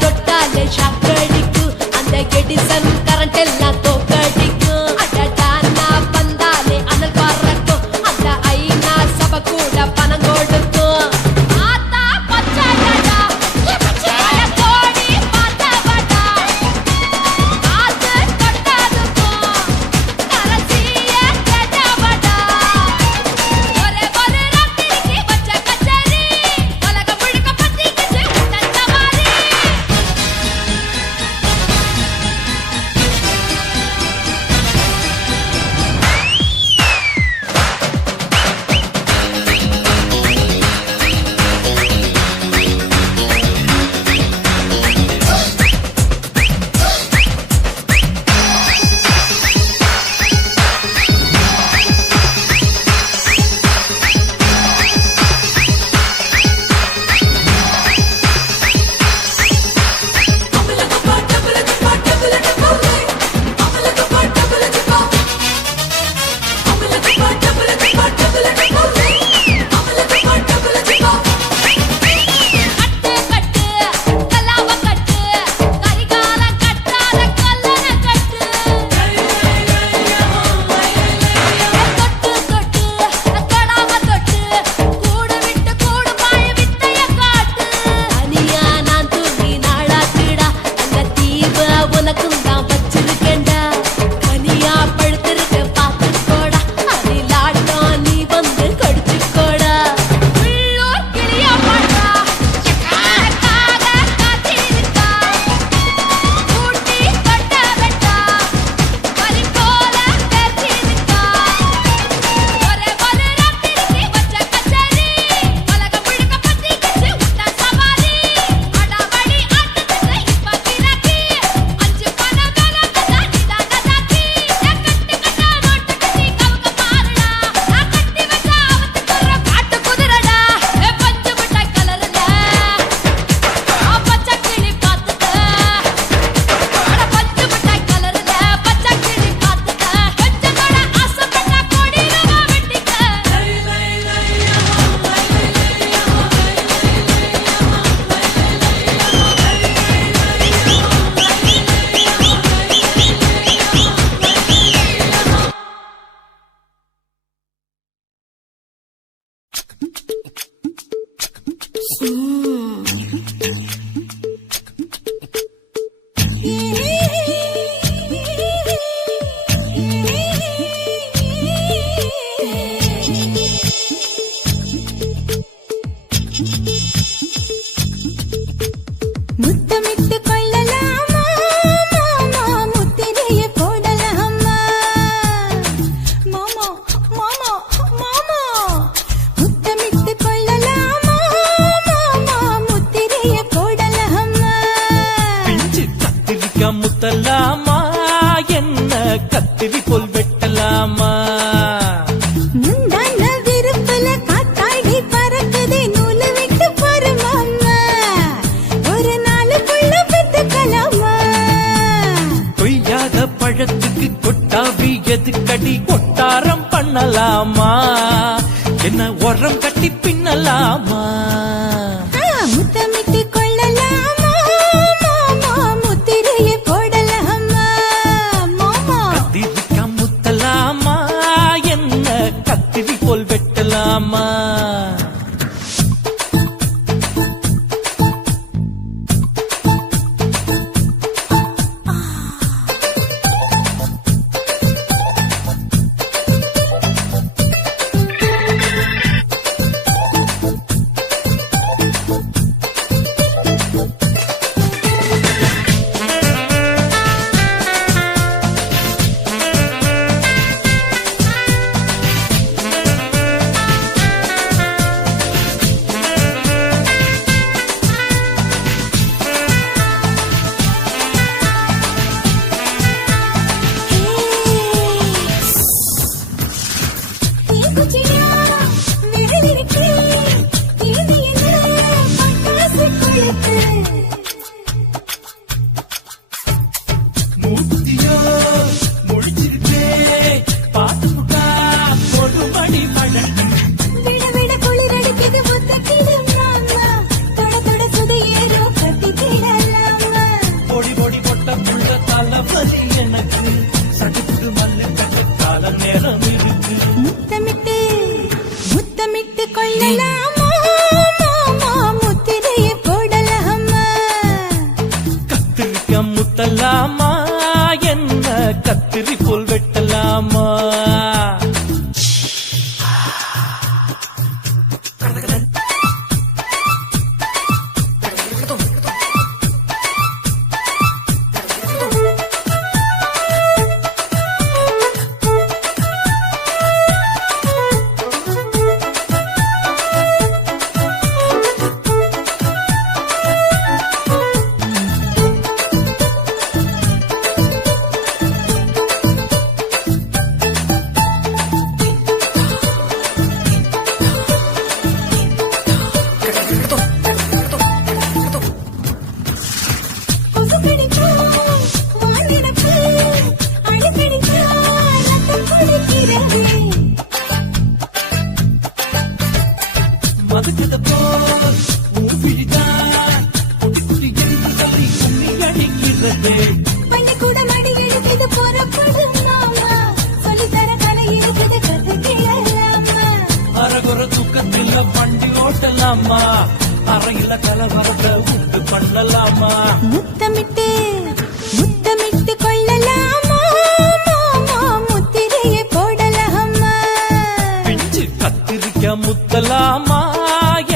தொட்டாலே ஷாக்கடிக்கு அந்த Edison current எல்லாம் தோக்கடிக்கு அடடானா வந்தாலே அனல் பறக்கும் அந்த ஐநா சபை கூட பணம் கொடுக்கும் ஆத்தா பச்சடடா பச்சட கோடி பாத்தவடா ஆத்து தொட்டதுக்கும் கரசிய கேட்டவடா ஒரே ஒரு ராத்திரிக்கு வச்ச கச்சேரி உலக முழுக்க பத்திக்கிச்சு தந்த மாதிரி முத்தமிட்டு கொள்ளலாமா மாமா முத்திரைய போடலாமா மாமா மாமா மாமா முத்தமிட்டு கொள்ளலாமா மாமா முத்திரைய போடலாமா பிஞ்சு கத்திரிக்கா முத்தலாமா என்ன கத்திரி போல் வெட்டலாமா முந்தான விருப்பல காத்தாடி பறக்குதே நூலு விட்டு பாரு மாமா ஒரு நாளுக்குள்ள பெத்துக்கலாமா கொய்யாத பழத்துக்கு கொட்டாவி எதுக்கடி கொட்டாரம் பண்ணலாமா என்ன உரம் கட்டி பின்னலாமா முத்தமிட்டு கொள்ளலாமா மாமா முத்திரைய போடலாமா மாமா கத்திரிக்கா முத்தலாமா என்ன கத்திரி போல் வெட்டலாமா கத்திரிக்காய் முத்தலாமா என்ன கத்திரி போல் வெட்டலாமா கொசு கடிச்சா வாங்கிடப்பு அடிக்கடிச்சா ரத்தம் குடிக்கிறது மதுக்கத போல் ஊபிடிதான் குட்டி குட்டி என்று சொல்லி கும்மி அடிக்கிறது பண்ணி கூட மடி எடுக்குது புறப்படு மாமா சொல்லித்தர கலை இருக்குது கத்துக்கலாமா அரகுற தூக்கத்தில் வண்டி ஓட்டலாமா அறையில கலவரத்தை உண்டு பண்ணலாமா முத்தமிட்டு முத்தமிட்டு கொள்ளலாமா மாமா முத்திரையை போடலாமா பிஞ்சு கத்திரிக்காய் முத்தலாமா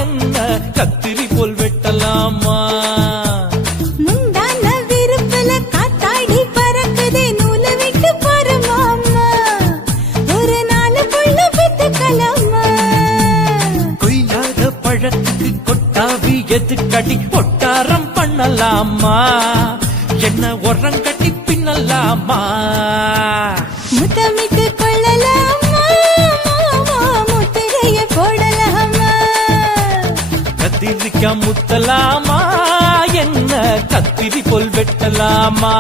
என்ன கத்திரி போல் வெட்டலாமா முந்தான விருப்பல காத்தாடி பறக்குதே நூலை விட்டு போற மாமா ஒரு நாளுக்குள்ள பெத்துக்கலாமா கொய்யாத பழத்துக்கு கொட்டாவி எதுக்கடி ஒட்டாரம் பண்ணலாமா என்ன உரங்கட்டி பின்னலாமா முத்தமிட்டு கொள்ளலாமா மாமா முத்திரையை போடலாமா கத்திரிக்காய் முத்தலாமா என்ன கத்திரி போல் வெட்டலாமா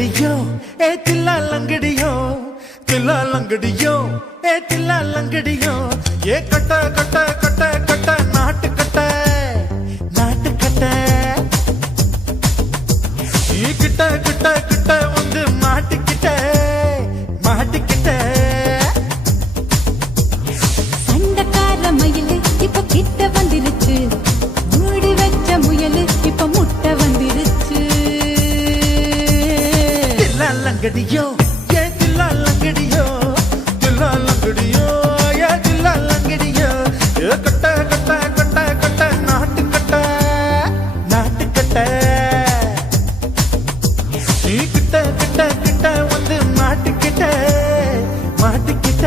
லங்கடியோ ஏ தில்லா லங்கடியோ தில்லா லங்கடியோ ஏ தில்லா லங்கடியோ ஏ கட்ட கட்ட கட்ட கட்ட நாட்டு கட்ட நாட்டு கட்ட நீ கிட்ட கிட்ட கிட்ட வந்து மாட்டிக்கிட்ட மாட்டிக்கிட்ட சண்டக்கார மயிலு இப்ப கிட்ட வந்துருச்சு மூடி வச்ச முயலு இப்ப முட்டை வந்துருச்சு தில்லா லங்கடியோ ஏ தில்லா லங்கடியோ தில்லா லங்கடியோ ஏ தில்லா லங்கடியோ ஏ கட்ட கட்ட கட்ட கட்ட நாட்டு கட்ட நாட்டு கட்ட நீ கிட்ட கிட்ட கிட்ட வந்து மாட்டிக்கிட்ட மாட்டிக்கிட்ட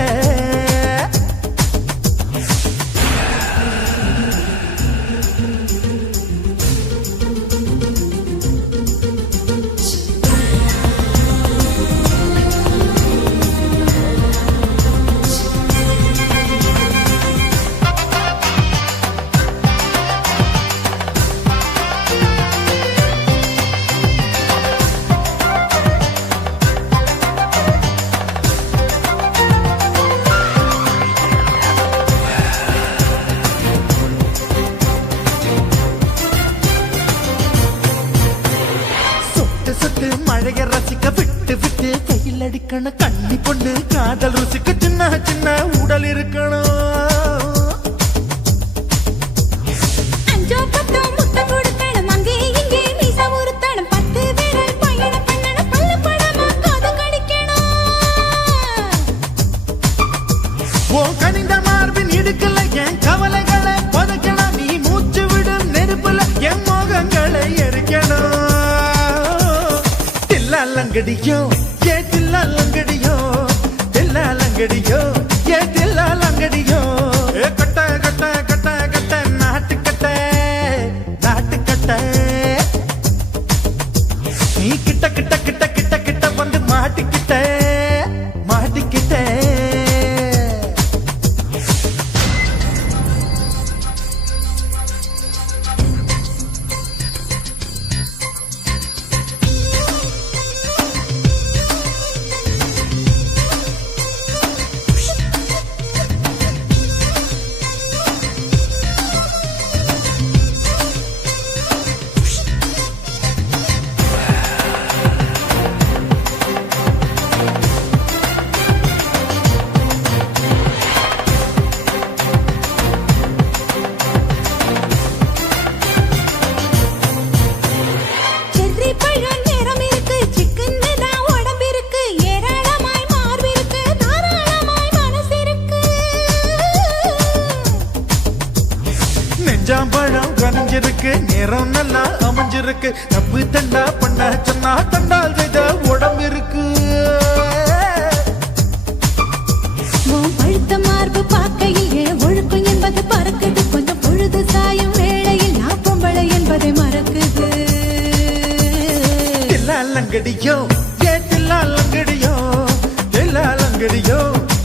சொட்டு மழைய ரசிக்க விட்டு விட்டு கையில் அடிக்கணும் கண்ணி பொண்ணு காதல் ருசிக்க சின்ன சின்ன உடல் இருக்கணும் அஞ்சோ பத்தோ முட்டை கொடுக்கணும் அங்கே இங்கே மீச உறுத்தணும் 10 விரல் பயணம் பண்ணணும் பல்ல படமா காது கடிக்கணும் ஓ கனிந்த மார்பின் இடுக்கல என் கவலைகளை பதுக்கணும் நீ மூச்சு விடும் நெருப்புல என் மோகங்களை எரிக்கணும் தில்லா லங்கடியோ ஏ தில்லா லங்கடியோ தில்லா லங்கடியோ ஏ தில்லா லங்கடியோ ஏ கட்ட கட்ட கட்ட கட்ட நாட்டு கட்ட நாட்டு கட்ட நீ கிட்ட கிட்ட கிட்ட கிட்ட கிட்ட வந்து மாட்டிக்கிட்ட மாட்டிக்கிட்ட செர்ரி பழம் நேரம் இருக்கு சிக்கன்னு தான் உடம்பு இருக்கு ஏராளமாய் மார்பு இருக்கு தாராளமாய் மனசு இருக்கு நெஞ்சாம்பழம் கனிஞ்சிருக்கு நேரம் நல்லா அமைஞ்சிருக்கு தப்பு தண்டா பண்ண சொன்னா தண்டால் செய்த உடம்பு இருக்கு உன் பழுத்த மார்பு பார்க்கையில் என் ஒழுக்கம் என்பது பறக்குது கொஞ்சம் பொழுது சாயும் வேளையில் நான் பொம்பளை என்பதை மறக்குது தில்லா லங்கடியோ ஏ தில்லா லங்கடியோ தில்லா லங்கடியோ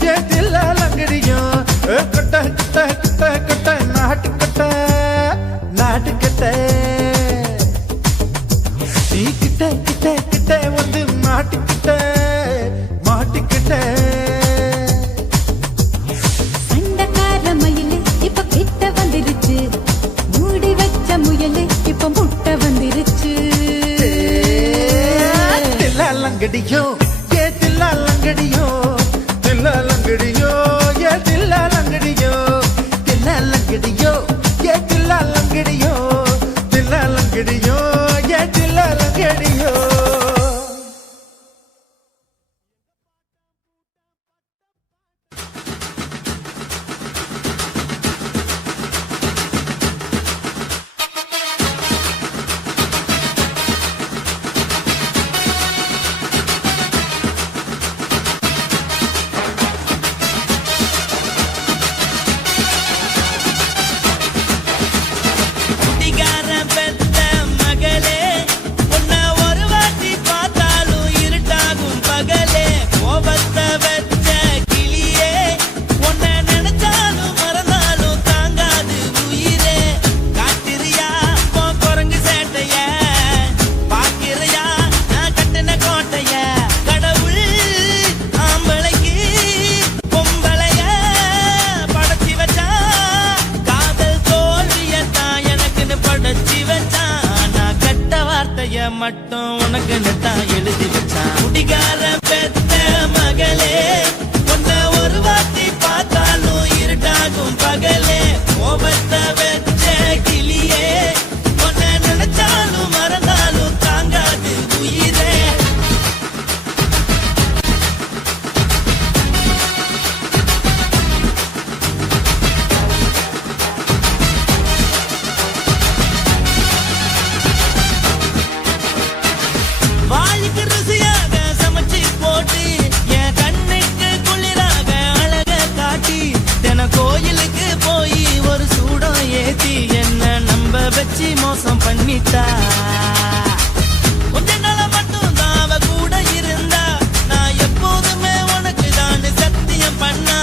ஏ தில்லா லங்கடியோ ஏ கட்ட கட்ட கட்ட கட்ட நாட்டு கட்ட நாட்டு கட்ட நீ கிட்ட கிட்ட கிட்ட வந்து மாட்டிக்கிட்ட மாட்டிக்கிட்ட சண்டக்கார மயிலு இப்ப கிட்ட வந்துருச்சு மூடி வச்ச முயலு இப்ப முட்டை வந்துருச்சு தில்லா லங்கடியோ ஏ தில்லா லங்கடியோ தில்லா லங்கடியோ ஏ தில்லா லங்கடியோ தில்லா லங்கடியோ ஏ தில்லா லங்கடியோ தில்லா லங்கடியோ ஏ தில்லா லங்கடியோ பண்ணிட்டா கொஞ்ச நாள மட்டும் தான் அவ கூட இருந்தா நான் எப்போதுமே உனக்கு தான் சத்தியம் பண்ணா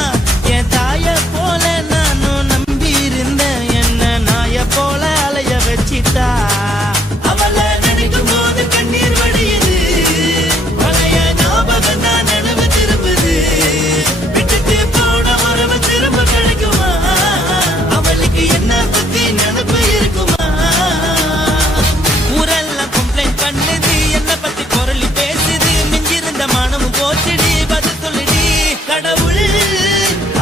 என் தாய போல நானும் நம்பி இருந்தேன் என்ன நாய போல அலைய வச்சிட்டா அவளை நினைக்கும் போது கண்ணீர் வடியுது பழைய ஞாபகம் தான் நினைவு திரும்புது விட்டுட்டு போன உறவு திரும்ப கிடைக்குமா அவளுக்கு என்ன பத்தி நினைப்பு இருக்குமா ஊரெல்லாம் கம்ப்ளைண்ட் பண்ணுது என்ன பத்தி குரலி பேசுது மிஞ்சிருந்த மானமும் போச்சுடி பதில் சொல்லுடி கடவுள்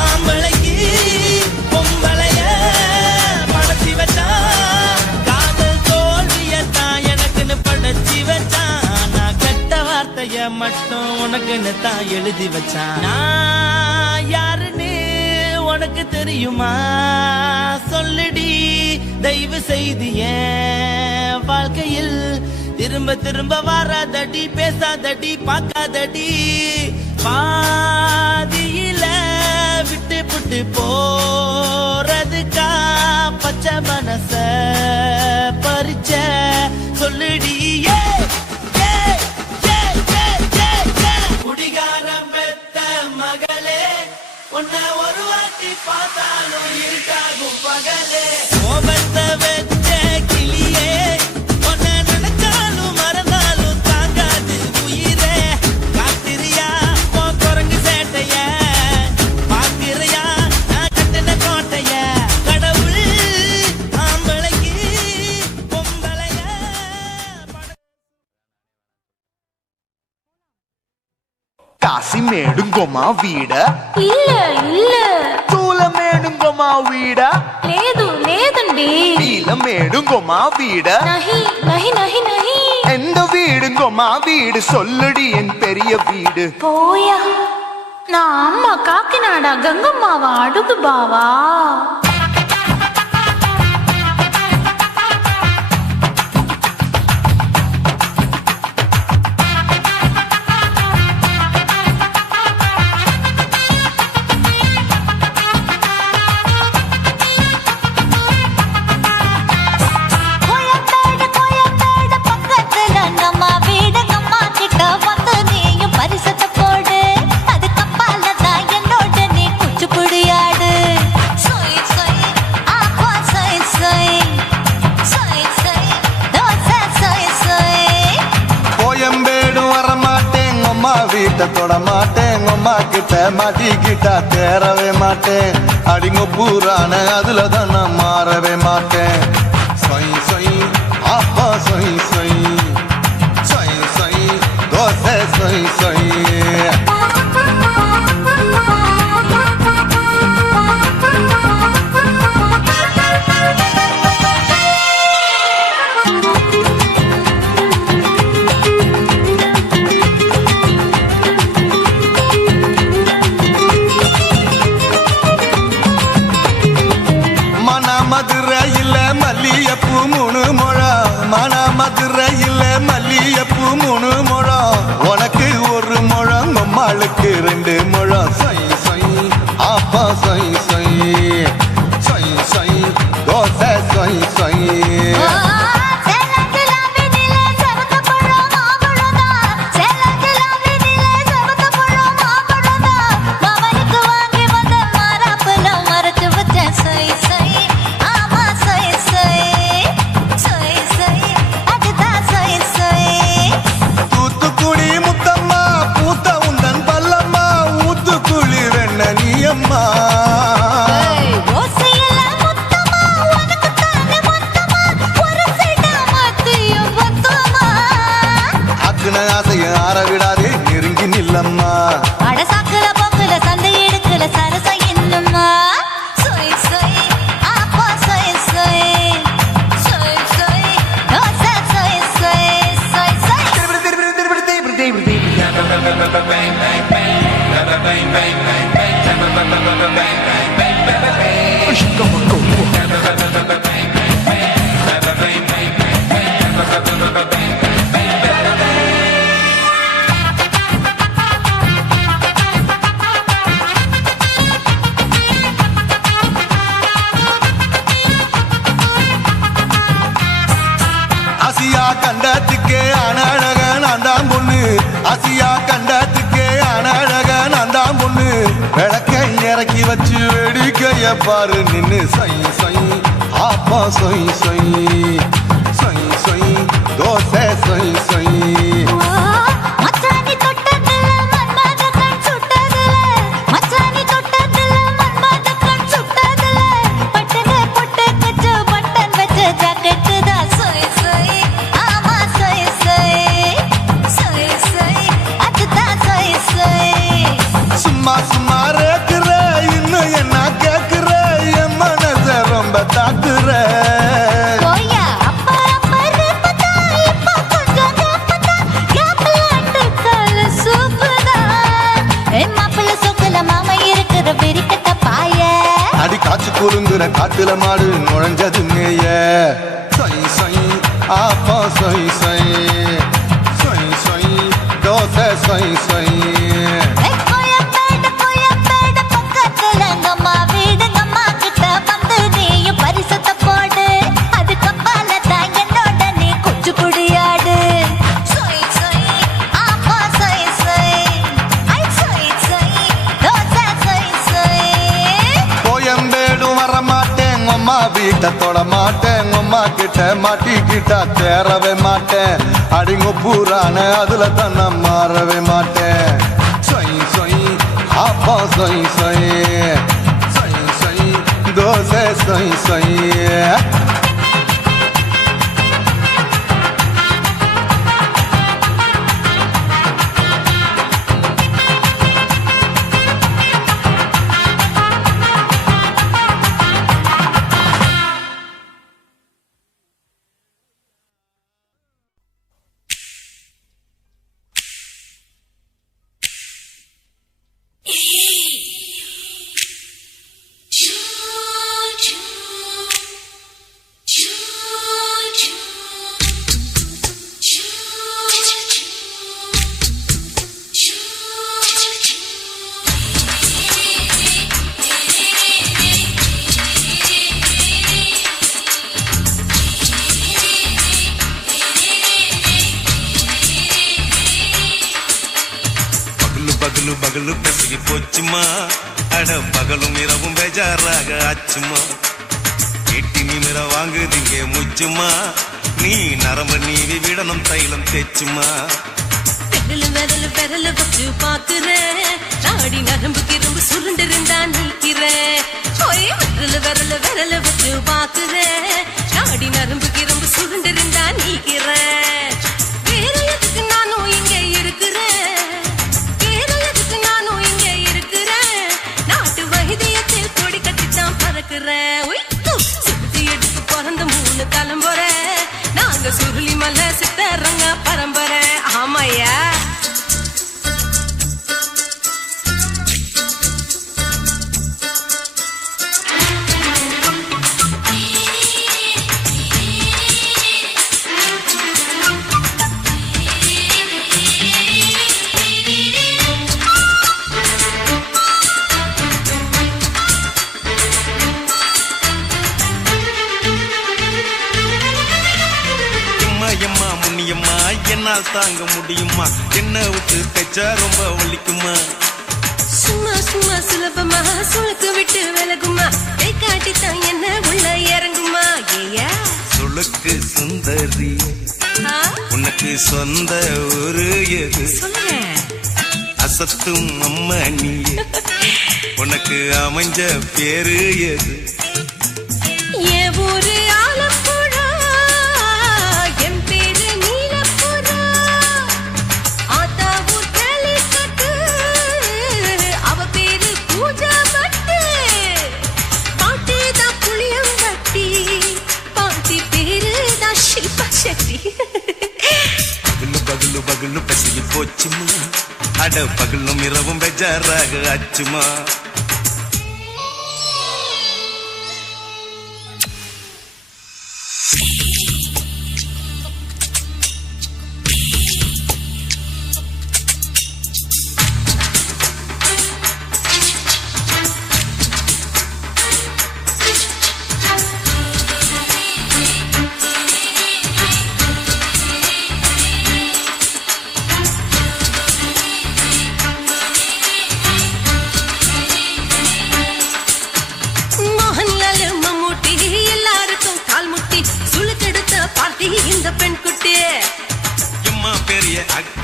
ஆம்பளைக்கு பொம்பளைய படைச்சி வச்சா காதல் தோல்வியத்தான் எனக்குன்னு படைச்சி வச்சான் நான் கெட்ட வார்த்தைய மட்டும் உனக்குன்னு தான் எழுதி வச்சான் நான் யாருன்னு உனக்கு தெரியுமா சொல்லுடி தயவு செய்து என் வாழ்க்கையில் திரும்ப திரும்ப வராதடி பேசாதடி பார்க்காதடி பாதியில விட்டு புட்டு போறதுக்கா பச்சை மனச பறிச்ச சொல்லுடி குடிகாரம் பெத்த மகளே உன்னை ஒரு வாட்டி பார்த்தாலும் இருக்காகும் பகலே கோபத்தை வச்ச கிளியே உன்னை நினைச்சாலும் மறந்தாலும் தாங்காது உயிரே காத்திரியா உன் குரங்கு சேட்டைய பாக்கிறியா நான் கட்டின கோட்டைய கடவுள் ஆம்பளைக்கு பொம்பளைய కాశీమేడుంగోమా వీడ இல்ல இல்ல చూలమేడుంగోమా వీడ లేదు లేదండి నీలమేడుంగోమా వీడ நஹி நஹி நஹி நஹி எந்த வீடுங்கோமா வீடு சொல்லுடி என் பெரிய வீடு போயா நான் அம்மா காக்கிநாடா கங்கம்மாவா அடுகு பாவா வீட்டை தொட மாட்டேன் அம்மா கிட்ட மாட்டிக்கிட்டா தேரவே மாட்டேன் அடிங்க பூரான அதுல தான் நான் மாறவே மாட்டேன் சொய் சொய் ஆப்பா சொய் சொய் சொய் சொய் தோசை சொய் சொய் மதுரையில் மல்லியப்பூ 3 முழம் மன மதுரையில் மல்லியப்பூ 3 முழம் உனக்கு 1 முழம் அம்மாளுக்கு 2 முழம் சொய் சொய் ஆப்பா சொய் சொய் சொய் சொய் தோசை சொய் சொய் ஆசைய ஆற விடாதே நெருங்கி நில்லம்மா அடசாக்குல போக்குல சந்தை எடுக்கல சரச என்னம்மா சொய் சொய் ஆப்பா சொய் சொய் சொய் சொய் தோசை சொய் சொய் சொய் சொய் விளக்க இறக்கி வச்சு வேடிக்கைய பாரு நின்னு சொய் சொய் ஆப்பா சொய் சொய் சொய் சொய் தோசை சொய் சொய் மச்சானி தொட்டதுல மன்மத கண் சுட்டதுல மச்சானி தொட்டதுல மன்மத கண் சுட்டதுல பட்டனே பொட்டு கச்சு பட்டன் வச்ச ஜாக்கெட் தான் சொய் சொய் ஆமா சொய் சொய் சொய் சொய் அதுதான் சொய் சொய் சும்மா சும்மா ரேக்குற இன்னும் என்ன கேக்குற என் மனச ரொம்ப தாக்குற போயா அப்பா அப்பா ரேப்பதா இப்ப கொஞ்சம் கேப்பதா கேப்பலாட்டு கால சூப்பதா மாப்பிள்ள சொக்கல மாமா இருக்கிற வெறிக்கட்ட பாய அடி காய்ச்சி குறுங்குற காட்டுல மாடு நுழைஞ்சது மேய சொய் சொய் ஆப்பா சொய் சொய் சொய் சொய் தோசை சொய் சொய் கோயம்பேடு பக்கத்துல எங்கம்மா வீடு அம்மா கிட்ட வந்து நீயும் பரிசத்தை போடு அது கப்பால தான் என்னோட நீ குச்சி புடியாடு சொய் சொய் ஆப்பா சொய் சொய் ஐ சொய் சொய் தோசை சொய் சொய் கோயம்பேடு வர மாட்டேன் அம்மா வீட்டை தொட மாட்டேன் அம்மா கிட்ட மாட்டிக்கிட்டா தேரவே மாட்டேன் அடிங்க பூரான அதுல தான் நான் மாறவே மாட்டேன் சொய் சொய் ஆப்பா சொய் சொய் சொய் சொய் தோசை சொய் சொய் பகலு பகலு பசிக்கு போச்சுமா அட பகலும் இரவும் பேஜாராக ஆச்சுமா எட்டி நிமிர வாங்குதீங்க முச்சுமா நீ நரம்பு நீவி விடணும் தைலம் தேச்சுமா விரல் வச்சு பாக்குறேன் நாடி நரம்பு கிரும்பு சுருண்டிருந்தா நிற்கிறேன் விரல் வச்சு பாக்குறேன் நாடி நரம்பு கிரும்பு சுருண்டிருந்தா நீக்கிறேன் வேற எதுக்கு நானும் இங்க இருக்கிறேன் நாட்டு வைத்தியத்தில் கொடி கட்டித்தான் பறக்கிறேன் சுத்தி எடுத்து பிறந்த 3 தலைமுறை நாங்க சுருளி மலை சித்தரங்க பரம்பரை ஆமையா எம்மா முன்னியம்மா என்னால் தாங்க முடியுமா என்ன விட்டு தைச்சா ரொம்ப வலிக்குமா சும்மா சும்மா சுலபமா சுளுக்கு விட்டு விலகுமா கை காட்டித்தான் என்ன உள்ள இறங்குமா ஏயா சுளுக்கு சுந்தரி உனக்கு சொந்த ஒரு எது சொல்றேன் அசத்தும் அம்மா நீ உனக்கு அமைஞ்ச பேரு எது என் ஊரு ஆலப்புழா என் பேரு நீலப்புறா ஆத்தா ஊர் கேலிக்கட்டு அவ பேரு பூஜா பட்டு பாட்டி தான் புளியம்பட்டி பாட்டி பேரு தான் ஷில்பா செட்டி பகலு பகலு பகலு பசிக்கு போச்சுமா அட பகலும் இரவும் பெஜாராக ஆச்சுமா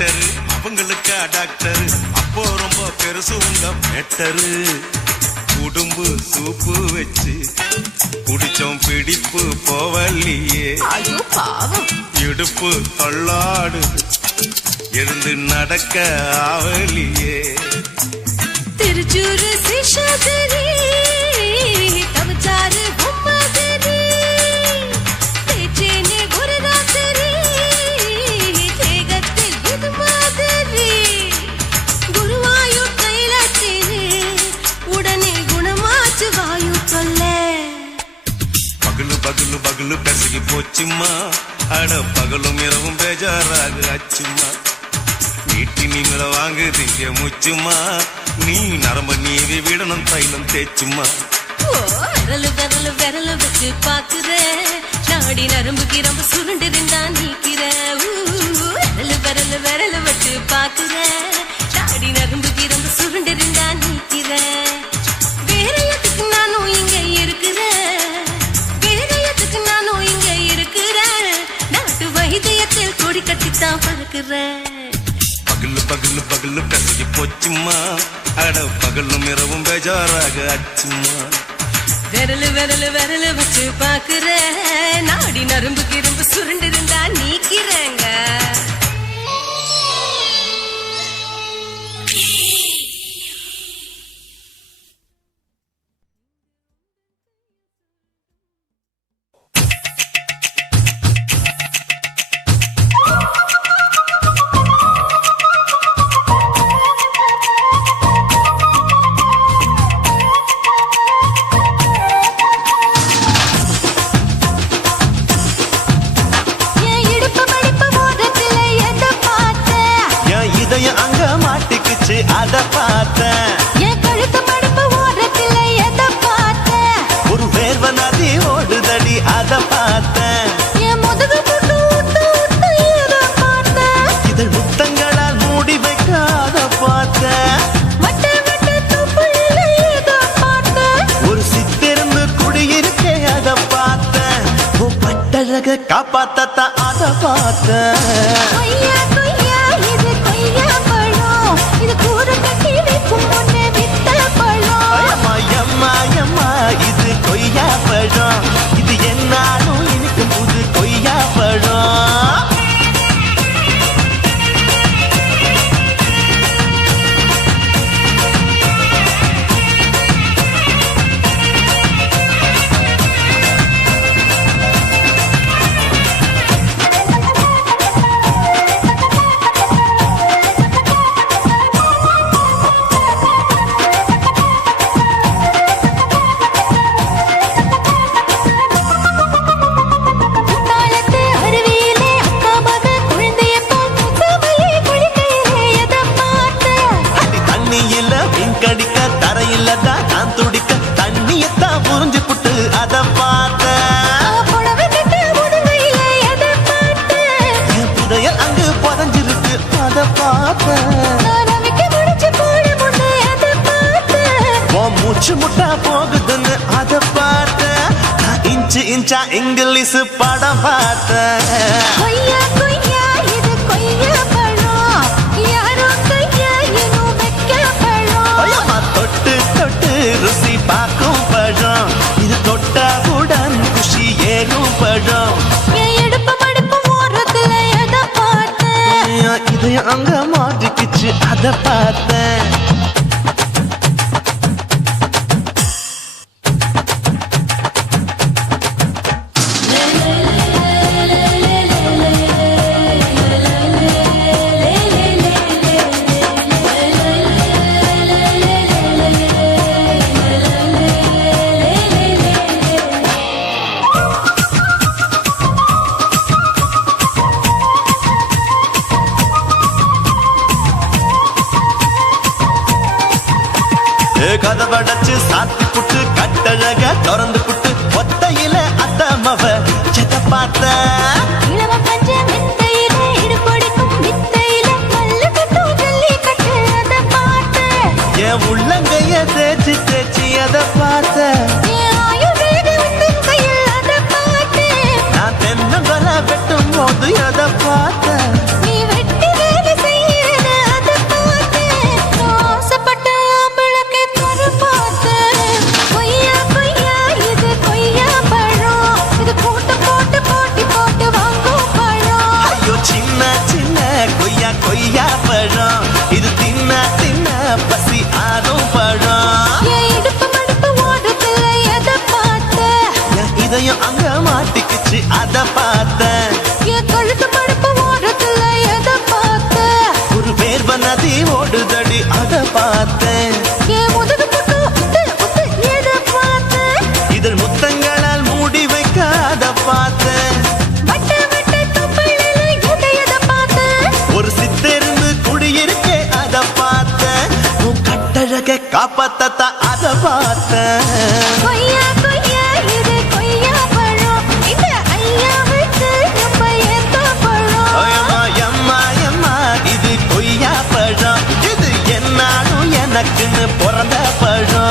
ஆக்டரு அவங்களுக்கா டாக்டரு அப்போ ரொம்ப பெருசு உங்க மேட்டரு உடும்பு சூப்பு வச்சு குடிச்சோம் பிடிப்பு போவல்லையே ஐயோ பாவம் இடுப்பு தள்ளாடு இருந்து நடக்க ஆவலியே திருச்சூர் சிஷாதிரி தவச்சாரு பொம்மாதிரி தேச்சேனே ஒரு ராத்திரி தேகத்தில் இது மாதிரி குருவாயூர் கைலாத்திரி உடனே குணமாச்சு வாயு சொல்ல பகலு பகலு பகலு பெசகி போச்சுமா அட பகலும் இரவும் பேஜாராக ஆச்சுமா வீட்டி நீங்கள வாங்குதீங்க முச்சுமா நீ நரம்ப நீவி விடணும் தைலம் தேச்சுமா விரலு விரலு விரலு வச்சு பாக்குற நாடி நரம்பு கிரம்பு சுருண்டு இருந்தா நீக்கிற விரலு விரலு விரலு வச்சு பாக்குற நாடி நரம்பு கிரம்பு சுருண்டு இருந்தா நீக்கிற வேற எதுக்கு நானும் இங்க இருக்கிறேன் வேற எதுக்கு நானும் இங்க இருக்கிறேன் நாட்டு வைத்தியத்தில் கொடி கட்டித்தான் பறக்கிறேன் பகலு பகலு பகலு பெசகி போச்சுமா அட பகலும் இரவும் பேஜாராக ஆச்சுமா விரலு விரலு விரலு வச்சு பாக்குற நாடி நரம்பு கிரும்பு சுருண்டு இருந்தா நீக்கிறேங்க அத பார்த்தேன் என் கழுத்து மடுப்பு ஓரத்துல எதை பார்த்தேன் ஒரு வேர்வ நதி ஓடுதடி அத பார்த்தேன் என் முதுகு புட்டு ஊத்து ஊத்து எதை பார்த்தேன் இதழ் முத்தங்களால் மூடி வைக்க அத பார்த்தேன் வட்ட வட்ட துப்புல எதை பார்த்தேன் ஒரு சித்திருந்து குடியிருக்கே அத பார்த்தேன் உன் பட்டழக காப்பாத்தத்தான் அத பார்த்தேன் கொய்யா கொய்யா இது கொய்யா பழம் இது கூற கட்டி வைக்கும் முன்னே வித்த பழம் அம்மா அம்மா அம்மா இது கொய்யா பழம் இது என்னாலும் இனிக்கும் புது கொய்யா பழம் தாளத்து அருவியிலே அக்கா மக குழந்தைய போல் முகமையை குளிக்கையிலே எதை பார்த்தேன் அடி தண்ணியில விங்கடிக்க தரையில தான் நான் துடிக்க தண்ணியத்தான் புரிஞ்சு புட்டு அத பார்த்தேன் புடவை கட்ட முதுகையிலே எதை பார்த்தேன் என் புதையல் அங்கு புதஞ்சிருக்கு அத பார்த்தேன் நான் நம்பிக்கை முடிச்சு போட முன்னே எதை பார்த்தேன் உன் மூச்சு முட்டா போகுதுன்னு அத பார்த்தேன் நான் இன்ச்சு இன்ச்சா இங்கிலீஷ் படம் பார்த்தேன் கொய்யா கொய்யா இது கொய்யா பழம் யாரோ கையா இன்னும் வைக்க பழம் ஐயம்மா தொட்டு தொட்டு ருசி பார்க்கும் பழம் இது தொட்டவுடன் குஷி ஏறும் பழம் என் இடுப்பு மடுப்பு ஓரத்துல எதை பார்த்தேன் இது அங்க மாட்டிக்கிச்சு அத பார்த்தேன் கதவடைச்சு சாத்தி புட்டு கட்டழக திறந்து புட்டு ஒத்தையில அத்தமவ செத்த பார்த்த இளவ பஞ்ச மெத்தையிலே இடுப்படிக்கும் வித்தையில மல்லு கட்டும் ஜல்லி கட்டு அதை பார்த்தேன் என் உள்ளங்கைய தேய்ச்சி தேய்ச்சி அத பார்த்த என் ஆயுர்வேத உந்தன் கையில் அதை பார்த்தேன் நான் தென்னங்கொலை வெட்டும் போது அத பார்த்த நீ வெட்டி வேலை செய்ய அத பார்த்தேன். என் கழுத்து மடுப்பு ஓரத்துல எதை பார்த்த? ஒரு வேர்வ நதி ஓடுதடி அத பார்த்தேன். என் முதுகு புட்டு உத்து உத்து எதை பார்த்த? இதழ் முத்தங்களால் மூடி வைக்க அத பார்த்தேன். வட்ட வட்ட தொப்பையில எதை பார்த்த? ஒரு சித்தெரும்பு குடியிருக்கே அத பார்த்தேன். உன் கட்டழக காப்பாத்தத்தா அத பார்த்தேன். கொய்யா கொய்யா இது கொய்யா பழம், இந்த ஐயா விட்டு நம்ம எந்த பழம்? அம்மா அம்மா அம்மா இது கொய்யா பழம், இது என்னாலும் எனக்குன்னு பிறந்த பழம்.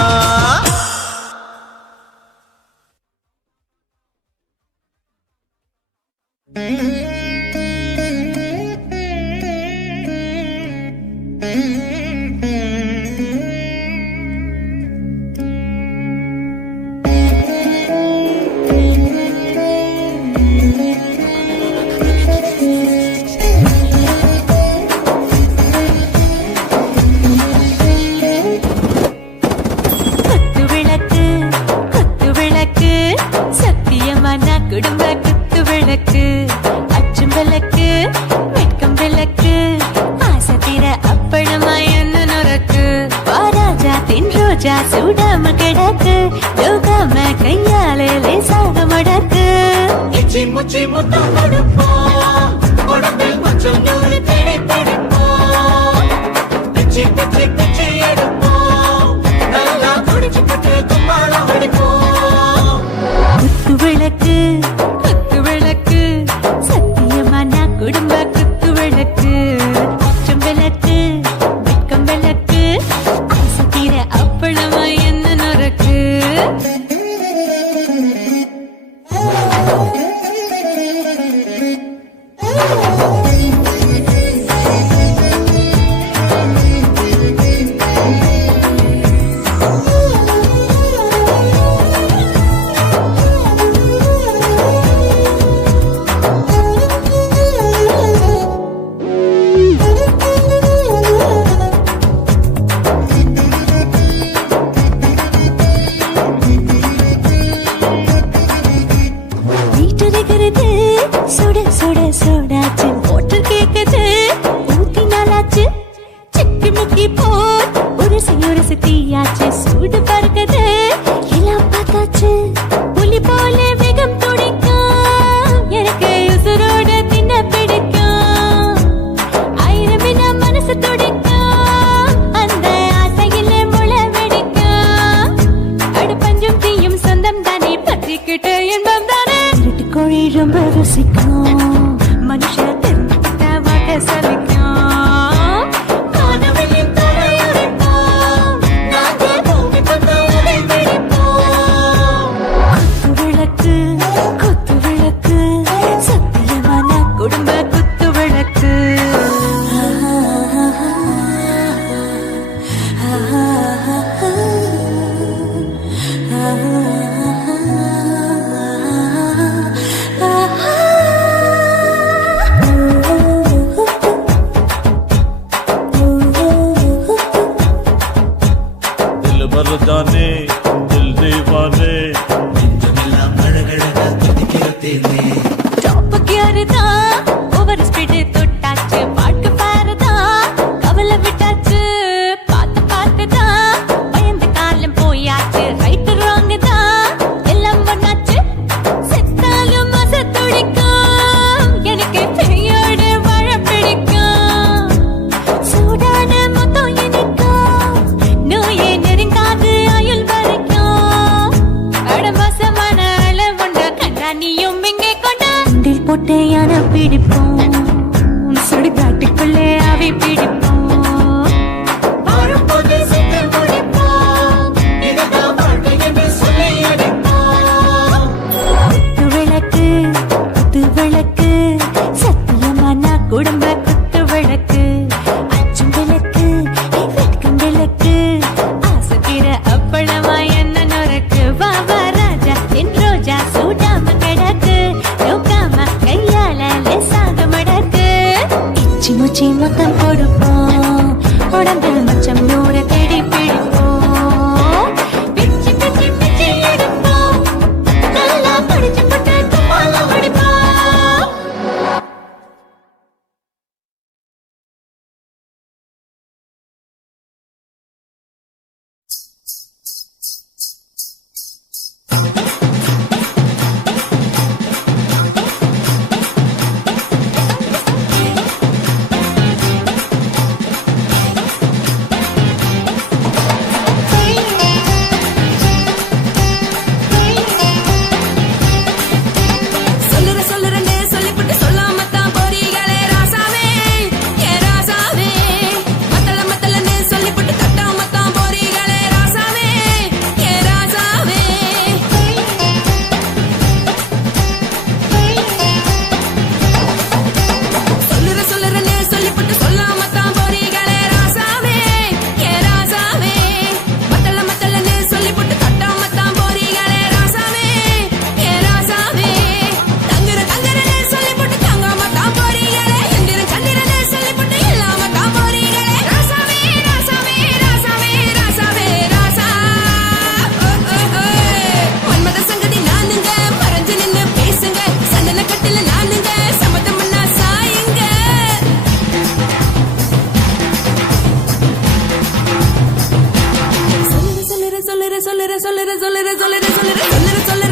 குத்து விளக்கு குத்து விளக்கு, சத்தியமான குடும்ப குத்து விளக்கு, அச்சும் விளக்கு வெட்கம் விளக்கு, ஆசத்திர அப்பளமா என்ன நுறக்கு, வாராஜா தின் ரோஜா சூடாம கிடக்கு, யோகாம கையாலே லேசாக மடக்கு. இச்சி முச்சி முத்தம் கொடுப்போம், உடம்பில் கொஞ்சம் நூறு தேடி பிடிப்போம். பிச்சி பிச்சி பிச்சி எடுப்போம், நல்லா குடிச்சு பட்டு கும்பாலம் அடிப்போம். குத்து விளக்கு குத்து விளக்கு, சத்தியமான குடும்ப குத்து விளக்கு, அச்சம் விளக்கு வெட்கம் விளக்கு, ஆசத்திர அப்பளமா என்ன நுறக்கு. வீட்டுகிறது சுட சுட சுடாச்சு, மோட்டர் கேக்குது ஊத்தி நாளாச்சு, சிக்கி முக்கி போர் உரசி தீயாச்சு, சூடு பறக்குது எல்லாம் பார்த்தாச்சு, புலி போல வேகம் துடிக்கும், எனக்கு உசுரோட தின்ன பிடிக்கும், ஆயிரம் வினா மனசு துடிக்கும், அந்த ஆசையில முளை வெடிக்கும், அடு பஞ்சும் தீயும் சொந்தம் தானே பற்றிக்கிட்டு இன்பம் தானே. கோழி ரொம்ப ருசிக்கும், மனுஷ தெரிஞ்சுக்கிட்ட வாக்க சலிக்கும், காணவெளியின் தலையுரைப்போம், நாங்கள் பூமி பந்த உடை பிடிப்போம். குத்து விளக்கு குத்து விளக்கு, சத்தியமான குடும்ப குத்து விளக்கு. दिल मर्दाने दिल दीवाने நெஞ்சமெல்லாம் அழகழகா துடிக்கிறதேனே. டாப் கியர் தான் ஓவர் ஸ்பீடு தொட்டாச்சு, பாட்டு பாருதான் கவலை விட்டாச்சு, பார்த்து பார்த்து தான் பயந்து காலம் போயாச்சு, ரைட்டு ராங் தான் எல்லாம் ஒண்ணாச்சு, செத்தாலும் மச துடிக்கும், எனக்கு பெரியோடு வாழ பிடிக்கும், சூடான மொத்தம் இனிக்கும், நோயே நெருங்காது ஆயுள் வரைக்கும், அடமோசமான அளவுண்ட கண்டானியும் இங்கே கொண்டா போட்டு யானை பிடிப்போம், சுடுகாட்டுக்குள்ளே அவை பிடிப்போம், வாழும்போது சிந்து முடிப்போம், இதுதான் வாழ்க்கை என்று சொல்லி அடிப்போம். குத்து விளக்கு குத்து விளக்கு, சத்தியமான குடும்ப குத்து விளக்கு, அச்சும் விளக்கு வெட்கம் விளக்கு, ஆசத்திர அப்பளமா என்ன நுறக்கு, வா வா ராஜா என் ரோஜா சூடாம கிடக்கு, யோகாம கையால லேசாக மட சொல்லுற சொல்லுற சொல்லுற சொல்லுற சொல்லுற சொல்லுற சொல்லுற